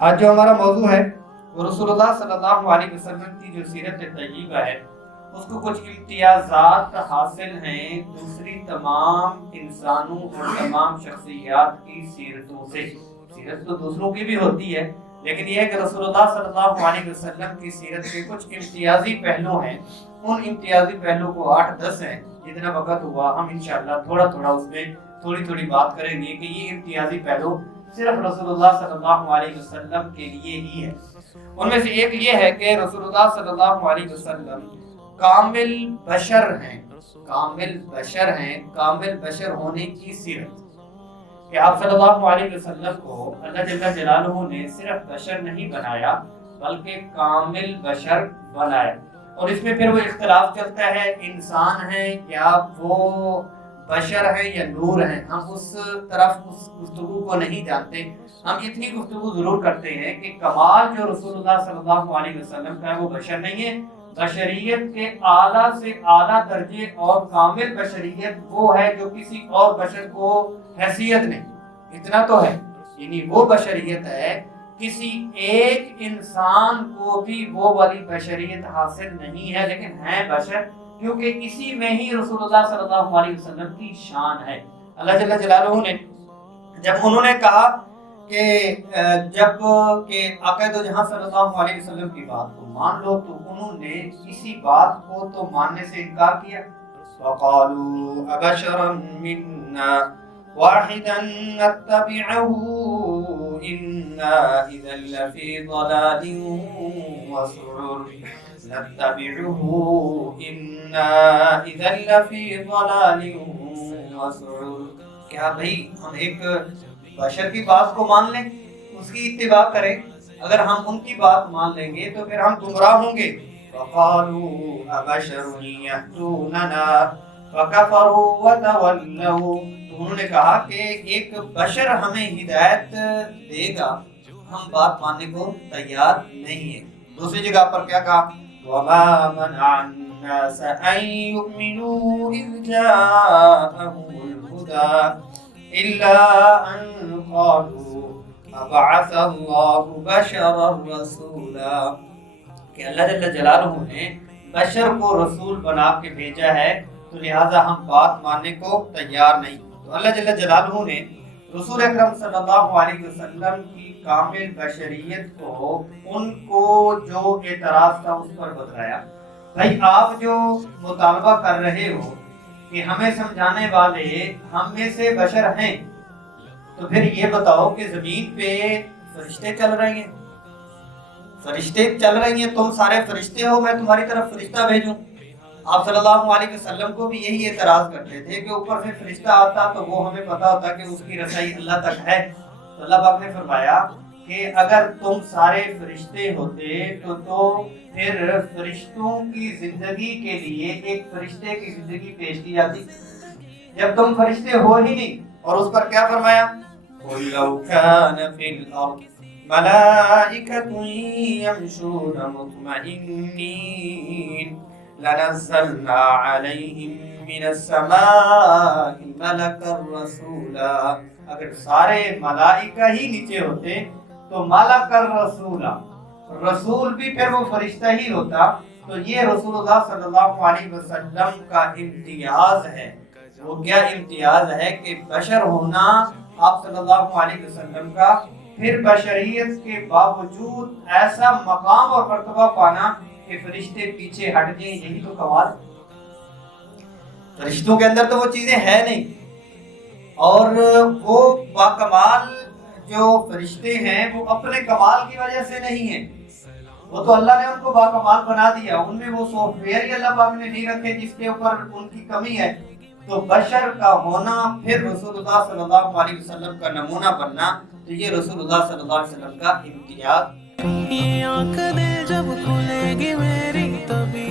آج جو ہمارا موضوع ہے وہ رسول اللہ صلی اللہ علیہ وسلم کی جو سیرت طیبہ ہے اس کو کچھ امتیازات حاصل ہیں دوسری تمام انسانوں اور تمام شخصیات کی سیرتوں سے۔ سیرت تو دوسروں کی بھی ہوتی ہے، لیکن یہ ہے کہ رسول اللہ صلی اللہ علیہ وسلم کی سیرت کے کچھ امتیازی پہلو ہیں۔ ان امتیازی پہلو کو 8-10 ہیں، جتنا وقت ہوا ہم انشاءاللہ تھوڑا تھوڑا اس میں تھوڑی بات کریں گے کہ یہ امتیازی پہلو صرف رسول اللہ صلی اللہ علیہ وسلم کے لیے ہی ہے۔ ان میں سے ایک یہ ہے کہ رسول اللہ صلی اللہ علیہ وسلم کامل بشر ہیں، کامل بشر ہونے کی سیرت کہ آپ صلی اللہ علیہ وسلم کو اللہ جل جلالہ نے صرف بشر نہیں بنایا بلکہ کامل بشر بنایا۔ اور اس میں پھر وہ اختلاف چلتا ہے انسان ہیں یا وہ بشر ہیں یا نور ہیں، ہم اس گفتگو کو نہیں جانتے۔ ہم اتنی گفتگو ضرور کرتے ہیں کہ کمال جو رسول اللہ صلی اللہ علیہ وسلم کا ہے وہ بشر نہیں ہے، بشریت کے اعلیٰ سے اعلیٰ درجے اور کامل بشریت وہ ہے جو کسی اور بشر کو حیثیت نہیں، اتنا تو ہے، یعنی وہ بشریت ہے کسی ایک انسان کو بھی وہ والی بشریت حاصل نہیں ہے، لیکن ہے بشر، کیونکہ اسی میں ہی رسول اللہ صلی اللہ علیہ وسلم کی شان ہے۔ اللہ جل جلالہ نے جب انہوں نے کہا کہ جب کہ عقائد و جہاں صلی اللہ علیہ وسلم کی بات کو مان لو تو انہوں نے اسی بات کو تو ماننے سے انکار کیا۔ وَقَالُوا أَبَشَرًا مِنَّا وَاحِدًا نَتَّبِعُهُ إِنَّا إِذًا لَفِي ضَلَالٍ وَسُعُرٍ نَتَّبِعُهُ إِنَّا إِذًا لَفِي ضَلَالٍ وَسُعُرٍ۔ کیا بھئی ہم ایک بشر کی بات کو مان لیں، اس کی اتباع کریں؟ اگر ہم ان کی بات مان لیں گے تو پھر ہم گمراہ ہوں گے۔ وَقَالُوا أَبَشَرٌ يَهْدُونَنَا فَكَفَرُوا وَتَوَلَّوْا۔ تو انہوں نے کہا کہ ایک بشر ہمیں ہدایت دے گا، ہم بات ماننے کو تیار نہیں ہیں۔ دوسری جگہ پر کیا کہا؟ وَمَا مَنَعَ النَّاسَ أَن يُؤْمِنُوا إِذْ جَاءَهُمُ الْهُدَىٰ إِلَّا أَن قَالُوا أَبَعَثَ اللَّهُ بَشَرًا رَسُولًا، کہ اللہ جل جلالہ نے بشر کو رسول بنا کے بھیجا ہے تو لہٰذا ہم بات ماننے کو تیار نہیں۔ تو اللہ جل جلالہ نے رسول اکرم صلی اللہ علیہ وسلم کی کامل بشریت کو ان کو جو اعتراض تھا اس پر بتلایا۔ بھائی آپ جو مطالبہ کر رہے ہو کہ ہمیں سمجھانے والے ہم میں سے بشر ہیں، تو پھر یہ بتاؤ کہ زمین پہ فرشتے چل رہے ہیں، تم سارے فرشتے ہو، میں تمہاری طرف فرشتہ بھیجوں؟ آپ صلی اللہ علیہ وسلم کو بھی یہی اعتراض کرتے تھے کہ اوپر سے فرشتہ آتا تو وہ ہمیں پتا ہوتا کہ اس کی رسائی اللہ تک ہے۔ تو اللہ پاک نے فرمایا کہ اگر تم سارے فرشتے ہوتے تو پھر فرشتوں کی زندگی کے لیے ایک فرشتے کی زندگی پیش کی جاتی، جب تم فرشتے ہو ہی نہیں۔ اور اس پر کیا فرمایا؟ قُل لَوْ كَانَ فِي الْأَرْضِ مَلَائِكَةٌ يَمْشُونَ مُطْمَئِنِّينَ لَنَزَّلْنَا عَلَيْهِم مِّنَ السَّمَاءِ مَلَكًا رَّسُولًا۔ اگر سارے ملائکہ ہی نیچے ہوتے تو ملک الرسول، رسول بھی پھر وہ فرشتہ ہی ہوتا۔ تو یہ رسول اللہ صلی اللہ علیہ وسلم کا امتیاز ہے۔ وہ کیا امتیاز ہے کہ بشر ہونا آپ صلی اللہ علیہ وسلم کا، پھر بشریت کے باوجود ایسا مقام اور مرتبہ پانا کہ فرشتے پیچھے ہٹ جائیں، یہی تو کمال۔ فرشتوں کے اندر تو وہ چیزیں ہیں نہیں، اور وہ باکمال جو فرشتے ہیں وہ اپنے کمال کی وجہ سے نہیں ہیں، وہ تو اللہ نے ان کو باکمال بنا دیا، ان میں وہ سافٹ ویئر ہی اللہ پاک نے نہیں رکھے جس کے اوپر ان کی کمی ہے۔ تو بشر کا ہونا، پھر رسول اللہ صلی اللہ علیہ وسلم کا نمونہ بننا، تو یہ رسول اللہ صلی اللہ علیہ وسلم کا امتیاز۔ یہ آنکھ دل جب کھلے گی میری تبھی